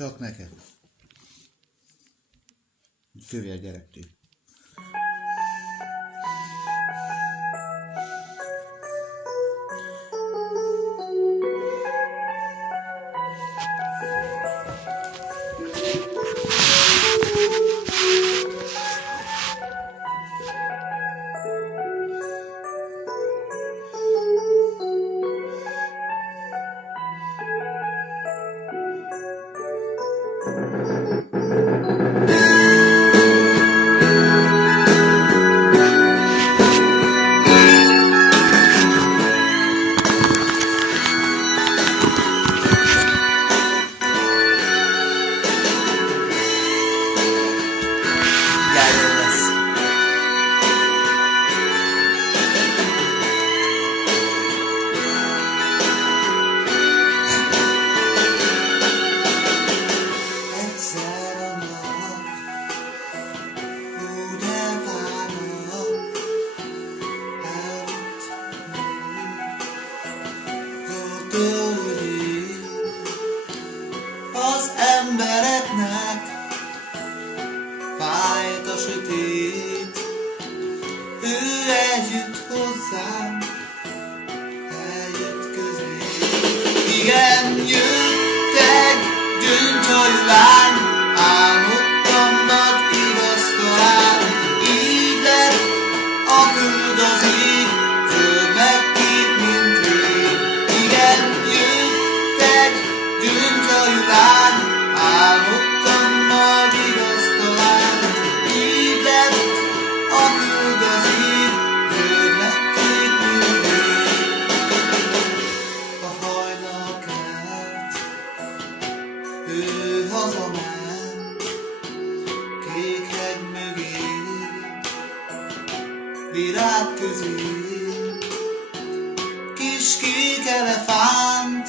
Csak neked. Kövér gyerektől. Az embereknek fájt a sötét, ő eljött hozzám, eljött közé. Igen, jött egy gyöngyhajú lány, álmodtam nagy vigasztalán, így lett a föld az ég, zöld meg kék, mint rég. Igen, jött egy gyöngyhajú lány, álmodtam nagy vigasztalán, így lett a föld az ég, zöld meg kék, mint rég. A hajnal kelt, ő hazament, kék hegy mögé, virág közé. Kis kék elefánt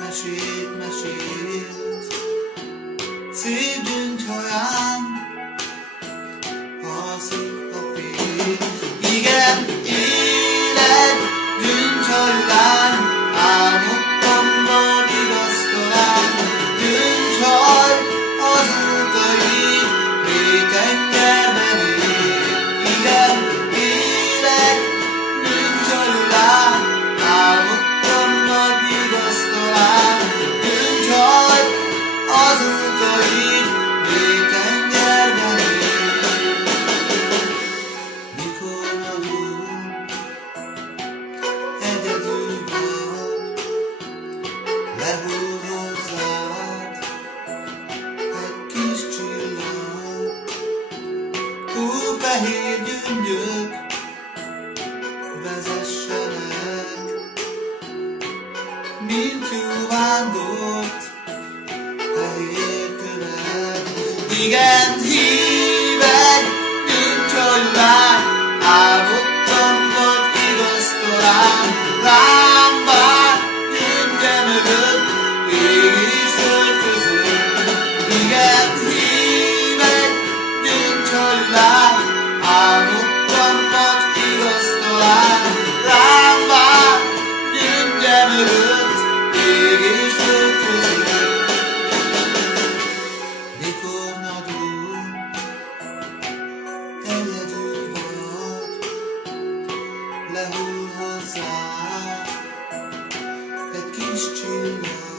mesét mesélt, szép gyöngyhaján alszik a fény. Igen, él egy gyöngyhajú lány, álmodtam nagy vigasztalán, gyöngyhaj azóta ég, mély tengerben él. Igen, él egy gyöngyhajú lány, álmodtam nagy vigasztalán, gyöngyhaj azóta ég, mély tengerben él. Mikor nagyon egyedül vagy, lehull hozzád egy kis csillag. Hófehér gyöngyök vezessenek, mint jó vándort fehér kövek. Igen, hív egy gyöngyhajú lány, álmodtam nagy vigasztalán, rám vár gyöngye mögött, ég és föld között. Igen, hív egy gyöngyhajú lány, álmodtam nagy vigasztalán, rám vár gyöngye mögött, ég és föld között. Mikor nagyon egyedül vagy, lehull hozzád egy kis csillag.